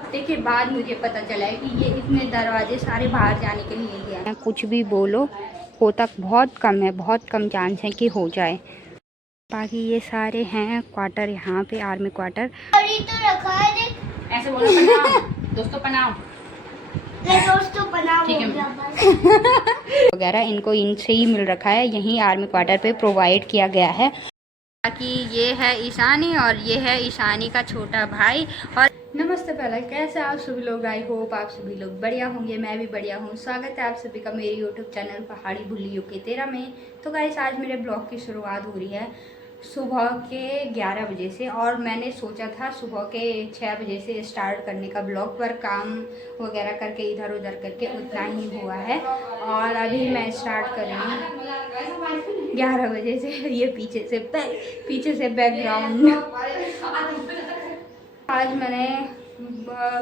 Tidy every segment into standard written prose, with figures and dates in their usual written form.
हफ्ते के बाद मुझे पता चला है कि ये इतने दरवाजे सारे बाहर जाने के लिए ही है। कुछ भी बोलो होता बहुत कम है, बहुत कम चांस है कि हो जाए। बाकी ये सारे हैं क्वार्टर, यहाँ पे आर्मी क्वार्टर। तो रखा है देख। ऐसे बोलो प्रणाम दोस्तों, प्रणाम दोस्तों प्रणाम वगैरह इनको इनसे ही मिल रखा है, यहीं आर्मी क्वार्टर पे प्रोवाइड किया गया है। बाकी ये है ईशानी और ये है ईशानी का छोटा भाई। और नमस्ते पहले, कैसे आप सभी लोग? आई होप आप सभी लोग बढ़िया होंगे, मैं भी बढ़िया हूँ। स्वागत है आप सभी का मेरे यूट्यूब चैनल पहाड़ी बुल्ली UK 13 में। तो गाइस आज मेरे ब्लॉग की शुरुआत हो रही है सुबह के 11 बजे से, और मैंने सोचा था सुबह के 6 बजे से स्टार्ट करने का ब्लॉग, पर काम वगैरह करके इधर उधर करके उतना ही हुआ है। और अभी मैं स्टार्ट कर रही हूँ 11 बजे से। ये पीछे से बैकग्राउंड। आज मैंने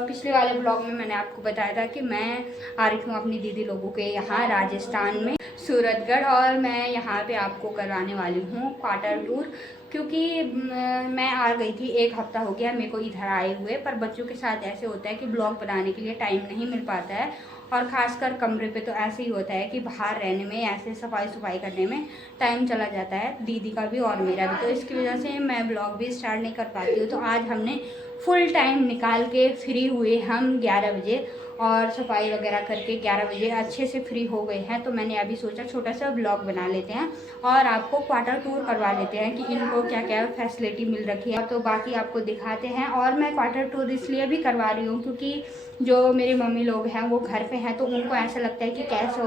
पिछले वाले ब्लॉग में मैंने आपको बताया था कि मैं आ रही हूँ अपनी दीदी लोगों के यहाँ राजस्थान में सूरतगढ़, और मैं यहाँ पे आपको करवाने वाली हूँ क्वार्टर टूर। क्योंकि मैं आ गई थी, 1 हफ्ता हो गया मेरे को इधर आए हुए, पर बच्चों के साथ ऐसे होता है कि ब्लॉग बनाने के लिए टाइम नहीं मिल पाता है। और ख़ासकर कमरे पे तो ऐसे ही होता है कि बाहर रहने में, ऐसे सफाई करने में टाइम चला जाता है, दीदी का भी और मेरा भी। तो इसकी वजह से मैं ब्लॉग भी स्टार्ट नहीं कर पाती हूँ। तो आज हमने फुल टाइम निकाल के फ्री हुए हम 11 बजे, और सफाई वगैरह करके 11 बजे अच्छे से फ्री हो गए हैं। तो मैंने अभी सोचा छोटा सा ब्लॉग बना लेते हैं और आपको क्वार्टर टूर करवा लेते हैं कि इनको क्या क्या फैसिलिटी मिल रखी है। तो बाकी आपको दिखाते हैं। और मैं क्वार्टर टूर इसलिए भी करवा रही हूँ क्योंकि जो मेरी मम्मी लोग हैं वो घर पे हैं, तो उनको ऐसा लगता है कि कैसे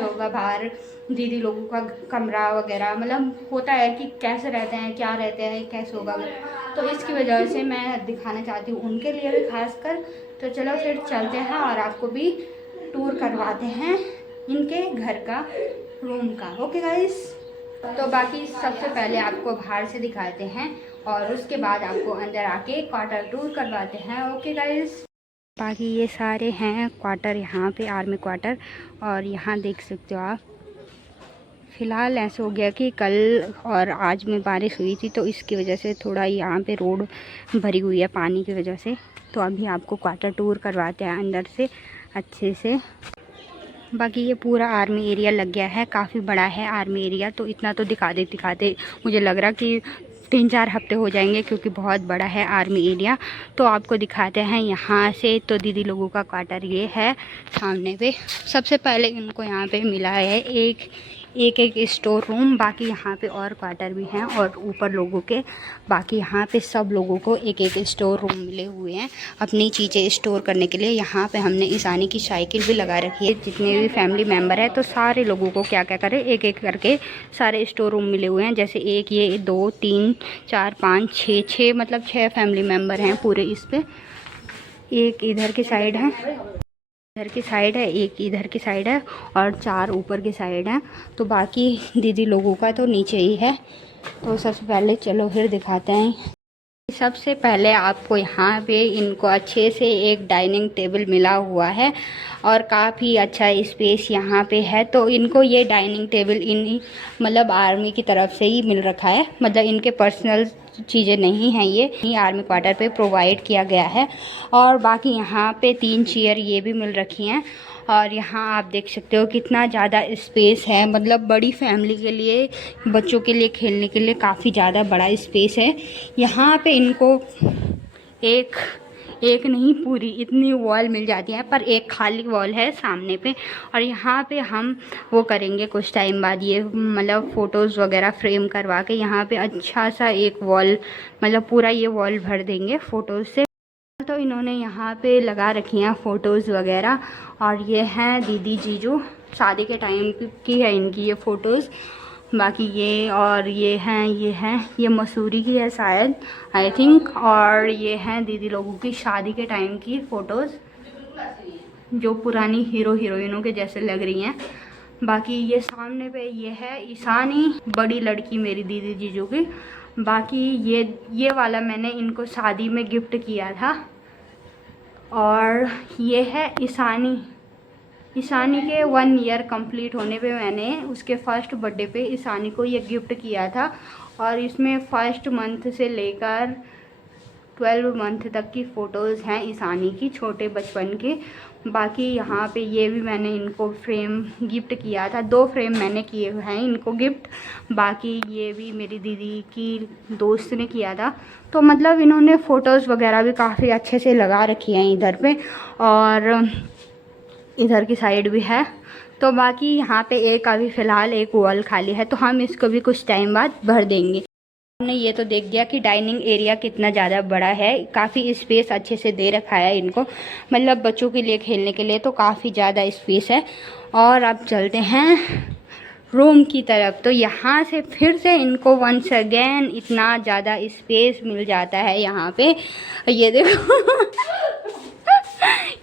होगा बाहर दीदी लोगों का कमरा वगैरह, मतलब होता है कि कैसे रहते हैं, क्या रहते हैं, कैसे होगा। तो इसकी वजह से मैं दिखाना चाहती हूँ उनके लिए भी खासकर। तो चलो फिर चलते हैं और आपको भी टूर करवाते हैं इनके घर का, रूम का। ओके गाइस, तो बाकी सबसे पहले आपको बाहर से दिखाते हैं और उसके बाद आपको अंदर आके क्वार्टर टूर करवाते हैं। ओके गाइस, बाकी ये सारे हैं क्वार्टर, यहाँ पे आर्मी क्वार्टर। और यहाँ देख सकते हो आप, फ़िलहाल ऐसा हो गया कि कल और आज में बारिश हुई थी, तो इसकी वजह से थोड़ा यहाँ पे रोड भरी हुई है पानी की वजह से। तो अभी आपको क्वार्टर टूर करवाते हैं अंदर से अच्छे से। बाकी ये पूरा आर्मी एरिया लग गया है, काफ़ी बड़ा है आर्मी एरिया। तो इतना तो दिखाते मुझे लग रहा कि 3-4 हफ्ते हो जाएंगे, क्योंकि बहुत बड़ा है आर्मी एरिया। तो आपको दिखाते हैं यहाँ से। तो दीदी लोगों का क्वार्टर ये है सामने पे। सबसे पहले इनको यहाँ पे मिला है एक स्टोर रूम। बाकी यहाँ पे और क्वार्टर भी हैं और ऊपर लोगों के। बाकी यहाँ पे सब लोगों को एक स्टोर रूम मिले हुए हैं अपनी चीज़ें स्टोर करने के लिए। यहाँ पे हमने ईशानी की साइकिल भी लगा रखी है। जितने भी फैमिली मेम्बर है, तो सारे लोगों को क्या क्या करें, एक करके सारे स्टोर रूम मिले हुए हैं। जैसे एक, ये 2, 3, 4, 5, 6 मतलब 6 फैमिली मेम्बर हैं पूरे इस पे। एक इधर की साइड है, इधर की साइड है, एक इधर की साइड है, और 4 ऊपर की साइड है। तो बाकी दीदी लोगों का तो नीचे ही है। तो सबसे पहले चलो फिर दिखाते हैं। सबसे पहले आपको यहाँ पे इनको अच्छे से एक डाइनिंग टेबल मिला हुआ है और काफ़ी अच्छा स्पेस यहाँ पे है। तो इनको ये डाइनिंग टेबल इन मतलब आर्मी की तरफ से ही मिल रखा है, मतलब इनके पर्सनल चीज़ें नहीं हैं, ये आर्मी क्वार्टर पे प्रोवाइड किया गया है। और बाकी यहाँ पे 3 चेयर ये भी मिल रखी हैं। और यहाँ आप देख सकते हो कितना ज़्यादा स्पेस है, मतलब बड़ी फैमिली के लिए, बच्चों के लिए खेलने के लिए काफ़ी ज़्यादा बड़ा स्पेस है। यहाँ पे इनको एक नहीं पूरी इतनी वॉल मिल जाती है, पर एक खाली वॉल है सामने पे। और यहाँ पे हम वो करेंगे कुछ टाइम बाद, ये मतलब फ़ोटोज़ वगैरह फ्रेम करवा के यहाँ पे अच्छा सा एक वॉल, मतलब पूरा ये वॉल भर देंगे फ़ोटोज़ से। तो इन्होंने यहाँ पे लगा रखी हैं फ़ोटोज़ वगैरह। और ये हैं दीदी जीजू, शादी के टाइम की है इनकी ये फ़ोटोज़। बाकी ये मसूरी की है शायद, आई थिंक। और ये हैं दीदी लोगों की शादी के टाइम की फ़ोटोज़, जो पुरानी हीरो हीरोइनों के जैसे लग रही हैं। बाकी ये सामने पे ये है ईशानी, बड़ी लड़की मेरी दीदी जीजू की। बाकी ये वाला मैंने इनको शादी में गिफ्ट किया था। और ये है ईशानी के 1 ईयर कंप्लीट होने पे मैंने उसके फर्स्ट बर्थडे पे ईशानी को ये गिफ्ट किया था। और इसमें फर्स्ट मंथ से लेकर 12 मंथ तक की फ़ोटोज़ हैं ईशानी की, छोटे बचपन के। बाकी यहाँ पे ये भी मैंने इनको फ्रेम गिफ्ट किया था, 2 फ्रेम मैंने किए हुए हैं इनको गिफ्ट। बाकी ये भी मेरी दीदी की दोस्त ने किया था। तो मतलब इन्होंने फ़ोटोज़ वगैरह भी काफ़ी अच्छे से लगा रखी हैं इधर पे, और इधर की साइड भी है। तो बाकी यहाँ पे एक अभी फ़िलहाल एक वॉल खाली है, तो हम इसको भी कुछ टाइम बाद भर देंगे। हमने ये तो देख दिया कि डाइनिंग एरिया कितना ज़्यादा बड़ा है, काफ़ी स्पेस अच्छे से दे रखा है इनको, मतलब बच्चों के लिए खेलने के लिए तो काफ़ी ज़्यादा स्पेस है। और अब चलते हैं रूम की तरफ। तो यहाँ से फिर से इनको वंस अगेन इतना ज़्यादा स्पेस मिल जाता है यहाँ पे। ये देखो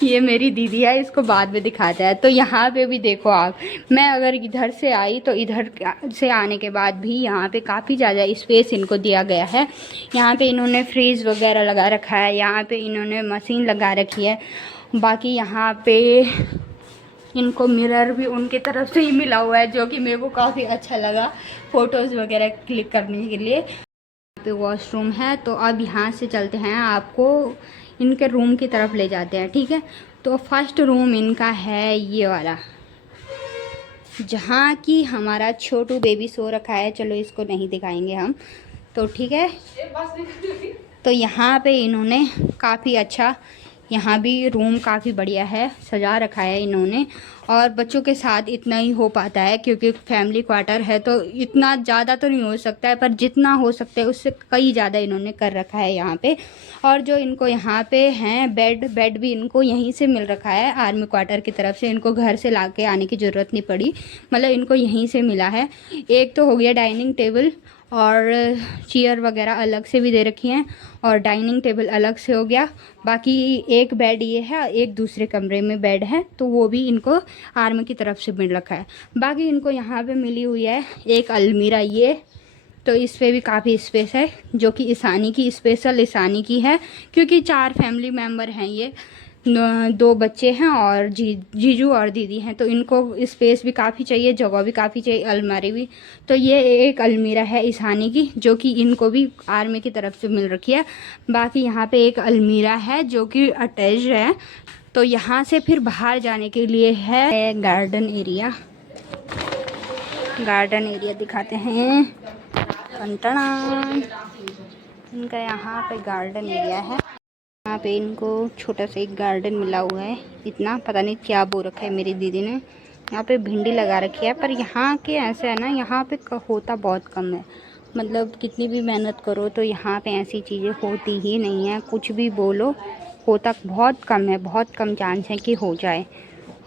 ये मेरी दीदी है, इसको बाद में दिखाता है। तो यहाँ पे भी देखो आप, मैं अगर इधर से आई तो इधर से आने के बाद भी यहाँ पे काफ़ी ज़्यादा स्पेस इनको दिया गया है। यहाँ पे इन्होंने फ्रीज वगैरह लगा रखा है, यहाँ पे इन्होंने मशीन लगा रखी है। बाकी यहाँ पे इनको मिरर भी उनकी तरफ से ही मिला हुआ है, जो कि मेरे को काफ़ी अच्छा लगा फ़ोटोज़ वगैरह क्लिक करने के लिए। यहाँ पे वॉशरूम है। तो अब यहाँ से चलते हैं, आपको इनके रूम की तरफ ले जाते हैं, ठीक है। तो फर्स्ट रूम इनका है ये वाला, जहाँ की हमारा छोटू बेबी सो रखा है। चलो इसको नहीं दिखाएंगे हम, तो ठीक है। तो यहाँ पे इन्होंने काफ़ी अच्छा, यहाँ भी रूम काफ़ी बढ़िया है, सजा रखा है इन्होंने। और बच्चों के साथ इतना ही हो पाता है, क्योंकि फैमिली क्वार्टर है तो इतना ज़्यादा तो नहीं हो सकता है, पर जितना हो सकता है उससे कई ज़्यादा इन्होंने कर रखा है यहाँ पे। और जो इनको यहाँ पे हैं बेड भी इनको यहीं से मिल रखा है, आर्मी क्वार्टर की तरफ से। इनको घर से ला के आने की ज़रूरत नहीं पड़ी, मतलब इनको यहीं से मिला है। एक तो हो गया डाइनिंग टेबल, और चेयर वगैरह अलग से भी दे रखी हैं, और डाइनिंग टेबल अलग से हो गया। बाकी एक बेड ये है, एक दूसरे कमरे में बेड है, तो वो भी इनको आर्मी की तरफ से मिल रखा है। बाकी इनको यहाँ पे मिली हुई है एक अलमीरा, ये तो इस पे भी काफ़ी स्पेस है, जो कि ईशानी की, स्पेशल ईशानी की है, क्योंकि 4 फैमिली मेम्बर हैं ये, 2 बच्चे हैं और जीजू और दीदी हैं। तो इनको स्पेस भी काफ़ी चाहिए, जगह भी काफ़ी चाहिए, अलमारी भी। तो ये एक अलमीरा है ईशानी की, जो कि इनको भी आर्मी की तरफ से मिल रखी है। बाकी यहाँ पे एक अलमीरा है जो कि अटैच है। तो यहाँ से फिर बाहर जाने के लिए है गार्डन एरिया। गार्डन एरिया दिखाते हैं, इनका यहाँ पे गार्डन एरिया है। यहाँ पे इनको छोटा सा एक गार्डन मिला हुआ है, इतना पता नहीं क्या बो रखा है मेरी दीदी ने। यहाँ पे भिंडी लगा रखी है, पर यहाँ के ऐसे है ना, यहाँ पे होता बहुत कम है, मतलब कितनी भी मेहनत करो तो यहाँ पे ऐसी चीज़ें होती ही नहीं है। कुछ भी बोलो, होता बहुत कम है, बहुत कम चांस है कि हो जाए।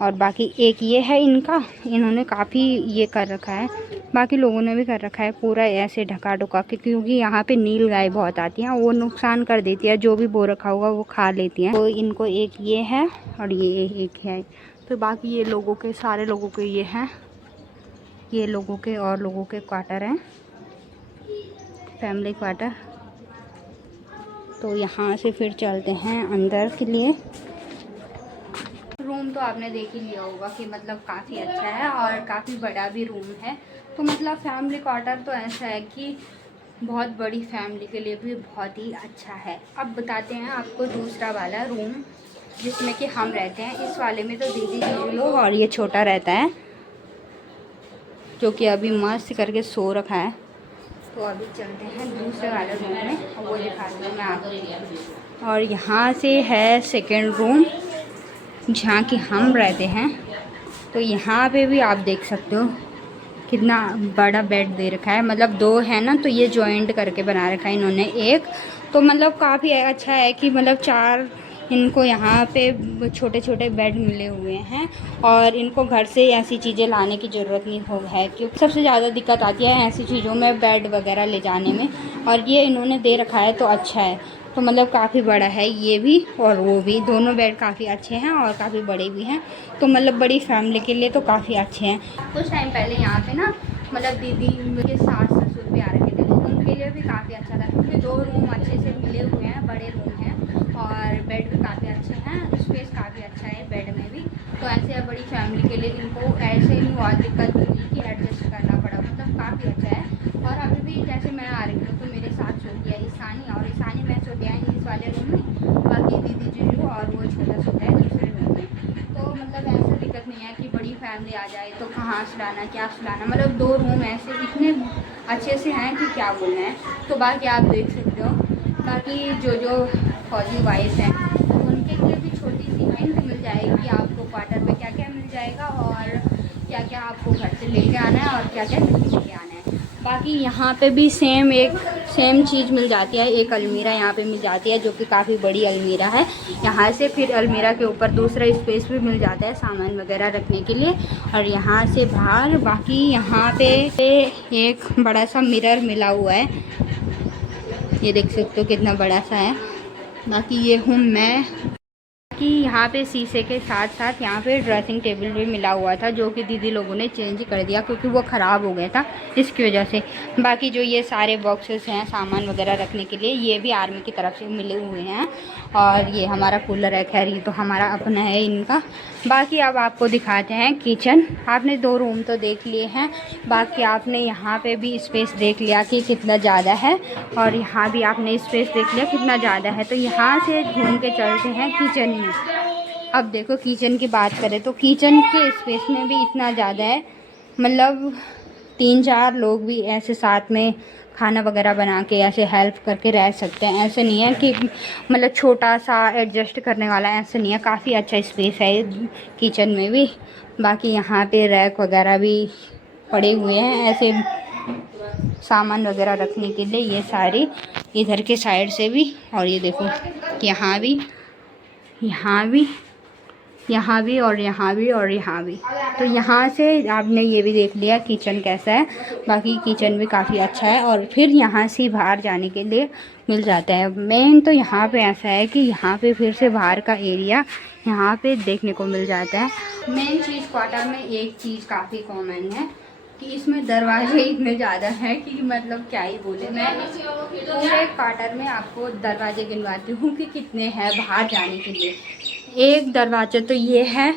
और बाकी एक ये है इनका, इन्होंने काफ़ी ये कर रखा है, बाकी लोगों ने भी कर रखा है पूरा ऐसे ढका ढुका के, क्योंकि यहाँ पे नील गाय बहुत आती हैं, वो नुकसान कर देती है, जो भी बो रखा होगा वो खा लेती हैं। तो इनको एक ये है और ये एक है। तो बाकी ये लोगों के, सारे लोगों के ये हैं, ये लोगों के और लोगों के क्वार्टर हैं, फैमिली क्वार्टर। तो यहाँ से फिर चलते हैं अंदर के लिए। रूम तो आपने देख ही लिया होगा कि मतलब काफ़ी अच्छा है और काफ़ी बड़ा भी रूम है। तो मतलब फैमिली क्वार्टर तो ऐसा है कि बहुत बड़ी फैमिली के लिए भी बहुत ही अच्छा है। अब बताते हैं आपको दूसरा वाला रूम, जिसमें कि हम रहते हैं। इस वाले में तो दीदी जी लोग और ये छोटा रहता है, जो कि अभी मस्त करके सो रखा है। तो अभी चलते हैं दूसरे वाले रूम में, वो दिखाती हूँ मैं आपको। और यहाँ से है सेकेंड रूम, जहाँ कि हम रहते हैं। तो यहाँ पे भी आप देख सकते हो कितना बड़ा बेड दे रखा है, मतलब 2 है ना, तो ये जॉइंट करके बना रखा है इन्होंने एक। तो मतलब काफ़ी अच्छा है कि मतलब 4 इनको यहाँ पे छोटे छोटे बेड मिले हुए हैं, और इनको घर से ऐसी चीज़ें लाने की ज़रूरत नहीं हो है, क्योंकि सबसे ज़्यादा दिक्कत आती है ऐसी चीज़ों में, बेड वगैरह ले जाने में। और ये इन्होंने दे रखा है तो अच्छा है। तो मतलब काफ़ी बड़ा है ये भी और वो भी, दोनों बेड काफ़ी अच्छे हैं और काफ़ी बड़े भी हैं। तो मतलब बड़ी फैमिली के लिए तो काफ़ी अच्छे हैं। कुछ टाइम पहले यहाँ पे ना मतलब दीदी के सास ससुर भी आ रखे थे, तो उनके लिए भी काफ़ी अच्छा था, क्योंकि 2 रूम अच्छे से मिले हुए हैं, बड़े रूम हैं और बेड भी काफ़ी अच्छे हैं, स्पेस काफ़ी अच्छा है बेड में भी। तो ऐसे बड़ी फैमिली के लिए इनको ऐसे नहीं हुआ दिक्कत हुई कि एडजस्ट करना पड़ा, मतलब काफ़ी अच्छा है। और अभी भी जैसे मैं आ रही हूँ तो मेरे साथ सो गया ईशानी, और ईशानी मैं सो गया इस वाले बड़ी फैमिली आ जाए तो कहाँ सुलाना, क्या सुलाना, मतलब 2 रूम ऐसे इतने अच्छे से हैं कि क्या बोलना है। तो बाकी आप देख सकते हो, बाकी जो फौजी वाइफ हैं उनके लिए भी छोटी सी हिंट मिल जाएगी आपको क्वार्टर में क्या क्या मिल जाएगा और क्या क्या आपको घर से लेके आना है और क्या क्या नहीं लेके आना है। बाकी यहाँ पे भी सेम चीज़ मिल जाती है। एक अलमीरा यहाँ पे मिल जाती है जो कि काफ़ी बड़ी अलमीरा है। यहाँ से फिर अलमीरा के ऊपर दूसरा स्पेस भी मिल जाता है सामान वगैरह रखने के लिए। और यहाँ से बाहर बाकी यहाँ पे एक बड़ा सा मिरर मिला हुआ है, ये देख सकते हो कितना बड़ा सा है। बाकी ये हूँ मैं कि यहाँ पे शीशे के साथ साथ यहाँ पे ड्रेसिंग टेबल भी मिला हुआ था जो कि दीदी लोगों ने चेंज कर दिया क्योंकि वो ख़राब हो गया था, इसकी वजह से। बाकी जो ये सारे बॉक्सेस हैं सामान वगैरह रखने के लिए, ये भी आर्मी की तरफ से मिले हुए हैं। और ये हमारा कूलर है, खैर ये तो हमारा अपना है इनका। बाकी अब आपको दिखाते हैं किचन। आपने 2 रूम तो देख लिए हैं, बाकी आपने यहाँ पे भी स्पेस देख लिया कि कितना ज़्यादा है और यहाँ भी आपने स्पेस देख लिया कितना ज़्यादा है। तो यहाँ से घूम के चलते हैं किचन में। अब देखो किचन की बात करें तो किचन के स्पेस में भी इतना ज़्यादा है, मतलब 3-4 लोग भी ऐसे साथ में खाना वगैरह बना के ऐसे हेल्प करके रह सकते हैं। ऐसे नहीं है कि मतलब छोटा सा एडजस्ट करने वाला, ऐसे नहीं है, काफ़ी अच्छा स्पेस है किचन में भी। बाकी यहाँ पे रैक वगैरह भी पड़े हुए हैं ऐसे सामान वगैरह रखने के लिए, ये सारी इधर के साइड से भी। और ये देखो यहाँ भी और यहाँ भी और यहाँ भी। तो यहाँ से आपने ये भी देख लिया किचन कैसा है। बाकी किचन भी काफ़ी अच्छा है और फिर यहाँ से बाहर जाने के लिए मिल जाता है। मेन तो यहाँ पे ऐसा है कि यहाँ पे फिर से बाहर का एरिया यहाँ पे देखने को मिल जाता है। मेन चीज़ क्वार्टर में एक चीज़ काफ़ी कॉमन है कि इसमें दरवाजे इतने ज़्यादा हैं कि मतलब क्या ही बोले। मैं पूरे क्वार्टर में आपको दरवाजे गिनवाती हूँ कि कितने हैं बाहर जाने के लिए। एक दरवाज़ा तो ये है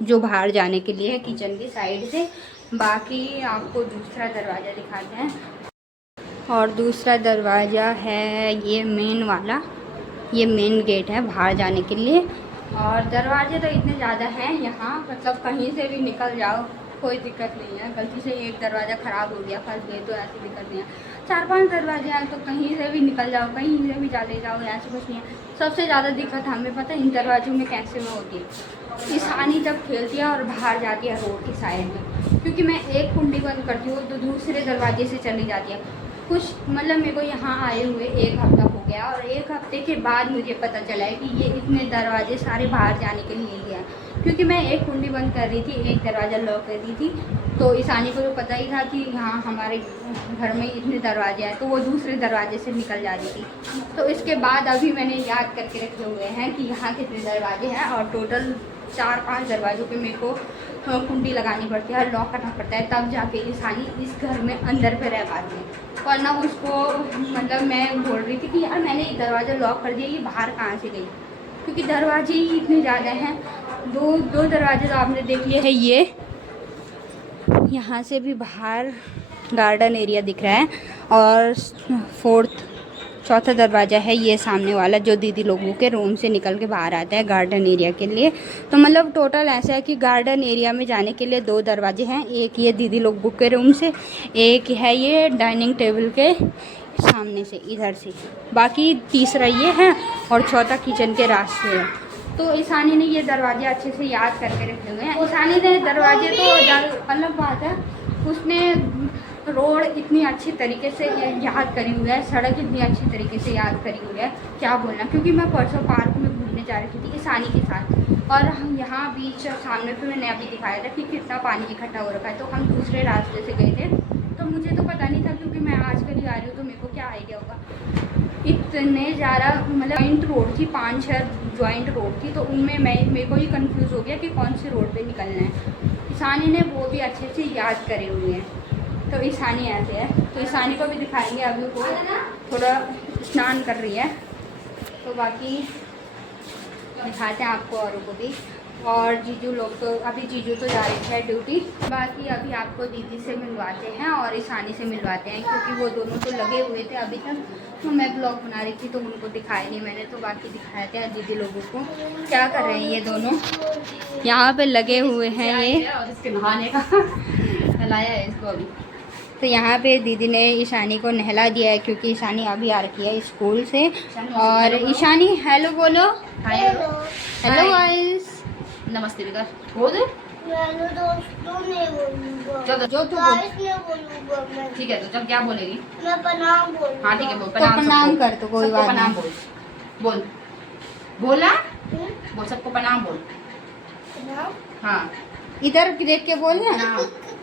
जो बाहर जाने के लिए है किचन की साइड से। बाकी आपको दूसरा दरवाज़ा दिखाते हैं, और दूसरा दरवाज़ा है ये मेन वाला, ये मेन गेट है बाहर जाने के लिए। और दरवाजे तो इतने ज़्यादा हैं यहाँ, मतलब कहीं से भी निकल जाओ कोई दिक्कत नहीं है। गलती से एक दरवाज़ा ख़राब हो गया, फंस गए तो ऐसी दिक्कत नहीं है। 4-5 दरवाजे हैं तो कहीं से भी निकल जाओ, कहीं से भी चले जाओ, ऐसे कुछ नहीं है। सबसे ज़्यादा दिक्कत हमें पता है इन दरवाज़ों में कैसे में होती है, ईशानी जब खेलती है और बाहर जाती है रोड की साइड में, क्योंकि मैं एक कुंडी बंद करती हूँ तो दूसरे दरवाजे से चली जाती है। कुछ मतलब मेरे को यहाँ आए हुए 1 हफ़्ता हो गया और 1 हफ़्ते के बाद मुझे पता चला है कि ये इतने दरवाजे सारे बाहर जाने के लिए ही है, क्योंकि मैं एक कुंडी बंद कर रही थी, एक दरवाज़ा लॉक कर दी थी। तो ईशानी को तो पता ही था कि हाँ हमारे घर में इतने दरवाजे हैं, तो वो दूसरे दरवाजे से निकल जा रही थी। तो इसके बाद अभी मैंने याद करके रखे हुए हैं कि यहाँ कितने दरवाजे हैं, और टोटल 4-5 दरवाज़ों पे मेरे को कुंडी लगानी पड़ती है, लॉक करना पड़ता है, तब जाके ईशानी इस घर में अंदर पे रह पाती है। वरना उसको मतलब मैं बोल रही थी कि यार मैंने दरवाज़ा लॉक कर दिया, ये बाहर कहाँ से गई, क्योंकि दरवाजे ही इतने ज़्यादा हैं। दो दरवाजे तो आपने देख लिए है। ये यहाँ से भी बाहर गार्डन एरिया दिख रहा है, और चौथा दरवाज़ा है ये सामने वाला जो दीदी लोगों के रूम से निकल के बाहर आता है गार्डन एरिया के लिए। तो मतलब टोटल ऐसा है कि गार्डन एरिया में जाने के लिए 2 दरवाजे हैं, एक ये दीदी लोगों के रूम से, एक है ये डाइनिंग टेबल के सामने से इधर से, बाकी तीसरा ये है और चौथा किचन के रास्ते है। तो ईशानी ने ये दरवाजे अच्छे से याद करके रखे हुए हैं। ईशानी ने दरवाजे तो अलग बात है, उसने रोड इतनी अच्छी तरीके से याद करी हुई है, सड़क इतनी अच्छी तरीके से याद करी हुई है, क्या बोलना। क्योंकि मैं परसों पार्क में घूमने जा रही थी ईशानी के साथ, और हम यहाँ बीच सामने पे मैंने अभी दिखाया था कि कितना पानी इकट्ठा हो रखा है। तो हम दूसरे रास्ते से गए थे, तो मुझे तो पता नहीं था क्योंकि मैं आजकल ही आ रही हूँ, तो मेरे को क्या आइडिया होगा। इतने ज़्यादा मतलब जॉइंट रोड थी, 5-6 जॉइंट रोड थी, तो उनमें मेरे को ही कंफ्यूज हो गया कि कौन से रोड पे निकलना है। ईशानी ने वो भी अच्छे से याद करे हुए हैं। तो ईशानी ऐसे है, तो ईशानी को भी दिखाएंगे। अभी वो थोड़ा स्नान कर रही है, तो बाकी दिखाते हैं आपको औरों को भी। और जीजू लोग तो अभी जीजू तो जा रहे थे ड्यूटी। बाकी अभी आपको दीदी से मिलवाते हैं और ईशानी से मिलवाते हैं, क्योंकि वो दोनों तो लगे हुए थे अभी तक। तो मैं ब्लॉग बना रही थी तो उनको दिखाया नहीं मैंने, तो बाकी दिखाते हैं दीदी लोगों को क्या कर रहे हैं ये दोनों। यहाँ पे लगे हुए हैं ये, और इसके नहाने का नहलाया है इसको अभी। तो यहाँ पे दीदी ने ईशानी को नहला दिया है क्योंकि ईशानी अभी आ रखी है स्कूल से। और ईशानी हेलो बोलो। हेलो। Hello guys. नमस्ते बेटा बोल दे। मैं दोस्तों ने बोलूँगा। चल जो तू बोल। गाइस ने बोलूँगा मैं। ठीक है तो चल क्या बोलेगी? मैं प्रणाम बोलूँगा। हाँ ठीक है बोल। तो प्रणाम कर तो कोई बात प्रणाम नहीं। बोल बोल बोला हम्म? बोल सबको प्रणाम बोल। प्रणाम। हाँ इधर देख के बोलना। प्रणाम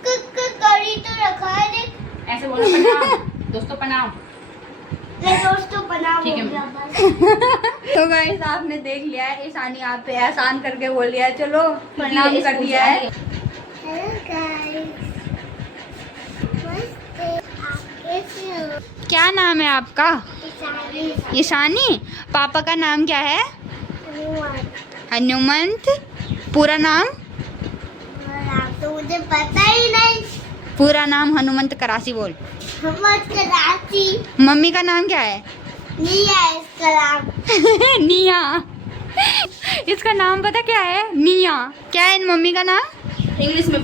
कड़ी तो रखा है देख। ऐसे बोलना प्रणाम दोस्तों प्रणाम। मैं दोस्तों प्रणाम ठीक है। बोलूँगा बस। तो गाइस आपने देख लिया है, ईशानी आप पे एहसान करके बोल दिया है, चलो प्रणाम कर दिया है। Hello guys. नमस्ते। आप कैसे हो? क्या नाम है आपका? ईशानी। ईशानी। पापा का नाम क्या है? हनुमान। हनुमंत। पूरा नाम? और आप तो मुझे पता ही नहीं। पूरा नाम हनुमंत करासी बोल। मोहम्मद कराची। मम्मी का नाम क्या है? निया इसका नाम। निया। इसका नाम पता क्या है? निया। क्या है मम्मी का नाम? इंग्लिश में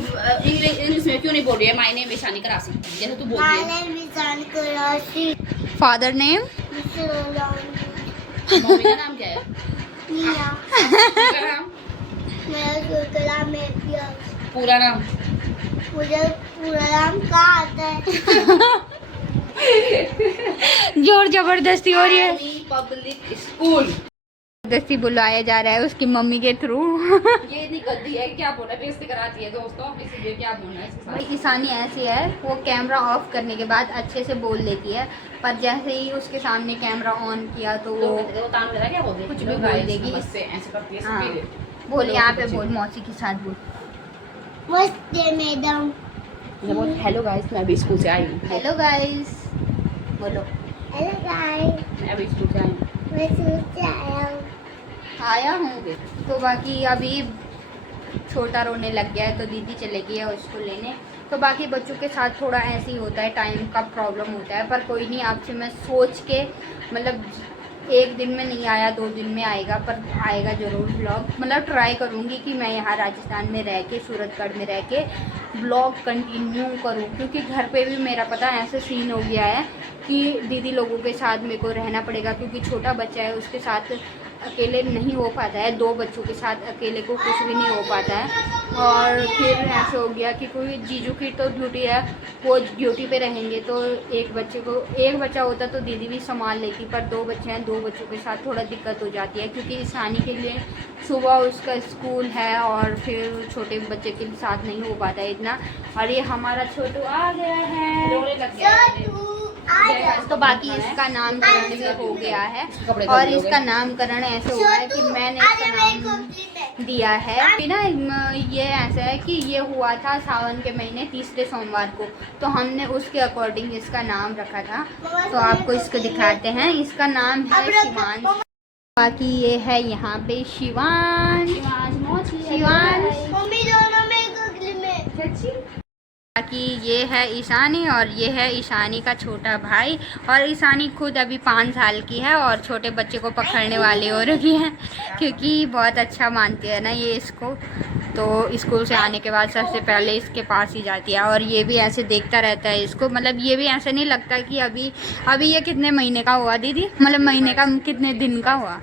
क्यों नहीं बोल रही है? माय नेम ईशानी करासी जैसे तू बोलती है। माने मिजान कराची। Father name? मम्मी का नाम क्या है? निया। पूरा नाम? मेरा शुक्ला में पिया। पूरा नाम? मुझे पूरा नाम कहाँ आता है? जोर जबरदस्ती हो रही है। Public school. जबरदस्ती बुलाया जा रहा है उसकी मम्मी के थ्रू। ये इतनी गद्दी है क्या बोला? बेइज्जती कराती है दोस्तों, इसलिए क्या बोलना है इसके साथ। ईशानी ऐसी है, वो कैमरा ऑफ करने के बाद अच्छे से बोल लेती है, पर जैसे ही उसके सामने कैमरा ऑन किया तो वो वो तान वगैरह क्या बोल कुछ भी बोल देगी। इससे ऐसे करती है हाँ। सबके। बोल यहाँ पे बोल, मौसी के साथ बोल। नमस्ते मैडम। हेलो गाइस मैं अभी स्कूल से आई हूँ। हेलो गाइस बोलो। Hello guys. मैं अभी स्कूल से आई हूँ। मैं स्कूल से आया हूँ। आया हूँ। तो बाकी अभी छोटा रोने लग गया है तो दीदी चले गई है उसको लेने। तो बाकी बच्चों के साथ थोड़ा ऐसे ही होता है, टाइम का प्रॉब्लम होता है, पर कोई नहीं, आपसे मैं सोच के मतलब एक दिन में नहीं आया 2 दिन में आएगा, पर आएगा ज़रूर ब्लॉग। मतलब ट्राई करूँगी कि मैं यहाँ राजस्थान में रह के, सूरतगढ़ में रह के ब्लॉग कंटिन्यू करूँ, क्योंकि घर पे भी मेरा पता ऐसे सीन हो गया है कि दीदी लोगों के साथ मेरे को रहना पड़ेगा, क्योंकि छोटा बच्चा है, उसके साथ अकेले नहीं हो पाता है, 2 बच्चों के साथ अकेले को कुछ भी नहीं हो पाता है। और फिर ऐसे हो गया कि कोई जीजू की तो ड्यूटी है, वो ड्यूटी पे रहेंगे, तो एक बच्चा होता तो दीदी भी संभाल लेती, पर 2 बच्चे हैं, 2 बच्चों के साथ थोड़ा दिक्कत हो जाती है, क्योंकि ईशानी के लिए सुबह उसका स्कूल है और फिर छोटे बच्चे के साथ नहीं हो पाता है इतना। और ये हमारा छोटू आ गया है। रोने लग गया है। तो बाकी इसका नामकरण भी हो गया है, और इसका नामकरण ऐसे हुआ है कि मैंने इसका नाम दिया है कि ना, ये ऐसा है कि ये हुआ था सावन के महीने तीसरे सोमवार को, तो हमने उसके अकॉर्डिंग इसका नाम रखा था। तो आपको इसको दिखाते हैं, इसका नाम है शिवांश। बाकी ये है यहाँ पे शिवांश। मम्मी दोनों में गुगली में। बाकी ये है ईशानी, और ये है ईशानी का छोटा भाई। और ईशानी खुद अभी 5 साल की है और छोटे बच्चे को पकड़ने वाली हो रही है, क्योंकि बहुत अच्छा मानती है ना ये इसको। तो स्कूल से आने के बाद सबसे पहले इसके पास ही जाती है, और ये भी ऐसे देखता रहता है इसको। मतलब ये भी ऐसे नहीं लगता कि अभी ये कितने महीने का हुआ दीदी? मतलब महीने का कितने दिन का हुआ?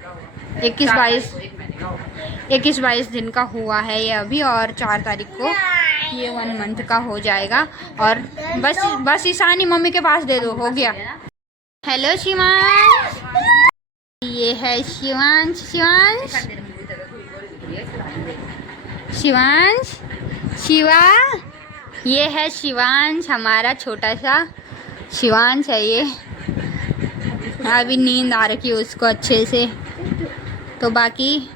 21-22 दिन का हुआ है ये अभी, और 4 तारीख को ये 1 मंथ का हो जाएगा। और बस ईशानी मम्मी के पास दे दो, हो गया। हेलो शिवांश। ये है शिवांश। शिवा। ये है शिवांश, हमारा छोटा सा शिवांश है ये। अभी नींद आ रखी है उसको अच्छे से। तो बाकी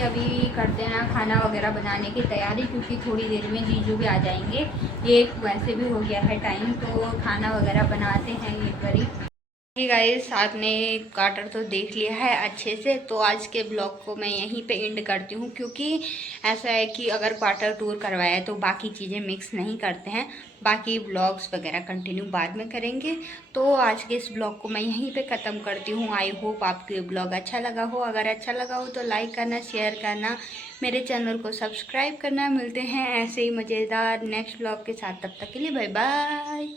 अभी करते हैं खाना वगैरह बनाने की तैयारी, क्योंकि थोड़ी देर में जीजू भी आ जाएंगे। ये वैसे भी हो गया है टाइम, तो खाना वगैरह बनाते हैं एक बारी। गाइस आपने क्वार्टर तो देख लिया है अच्छे से, तो आज के ब्लॉग को मैं यहीं पे एंड करती हूँ, क्योंकि ऐसा है कि अगर क्वार्टर टूर करवाया तो बाकी चीज़ें मिक्स नहीं करते हैं, बाकी ब्लॉग्स वगैरह कंटिन्यू बाद में करेंगे। तो आज के इस ब्लॉग को मैं यहीं पे ख़त्म करती हूँ। आई होप आपको ये ब्लॉग अच्छा लगा हो। अगर अच्छा लगा हो तो लाइक करना, शेयर करना, मेरे चैनल को सब्सक्राइब करना। मिलते हैं ऐसे ही मज़ेदार नेक्स्ट ब्लॉग के साथ, तब तक के लिए बाय बाय।